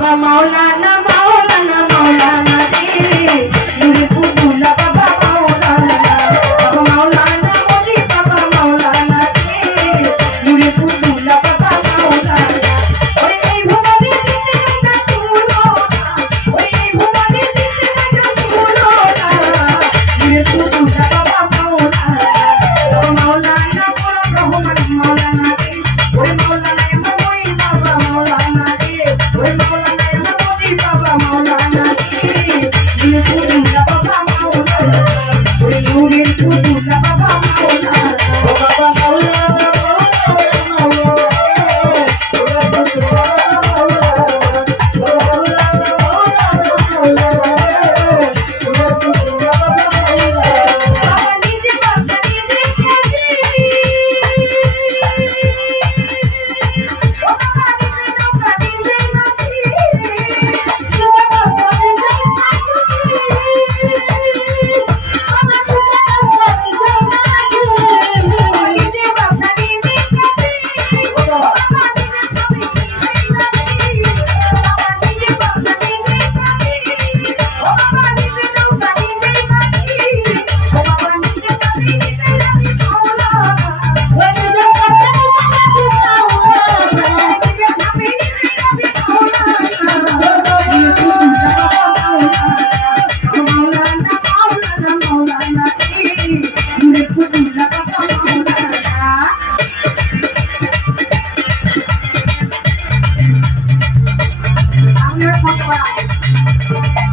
मौलाना मौलाना मौलाना रे नूरे फुटुला बाबा मौलाना बाबा मौलाना मोजी बाबा मौलाना रे नूरे फुटुला बाबा मौलाना ओरे এই ভুবনে দিতে না তুলো ওরে এই ভুবনে দিতে না তুলো নূরে ফুটুলা বাবা মৌলানা বাবা মৌলানা বড় রহমান মৌলানা রে ওরে মৌলানা মোই বাবা মৌলানা রে ওরে মৌলানা মোজি বাবা মৌলানা রে নূরে ফুটুলা বাবা মৌলানা ওরে নূরে ফুটুলা বাবা মৌলানা ও বাবা মৌলানা I'm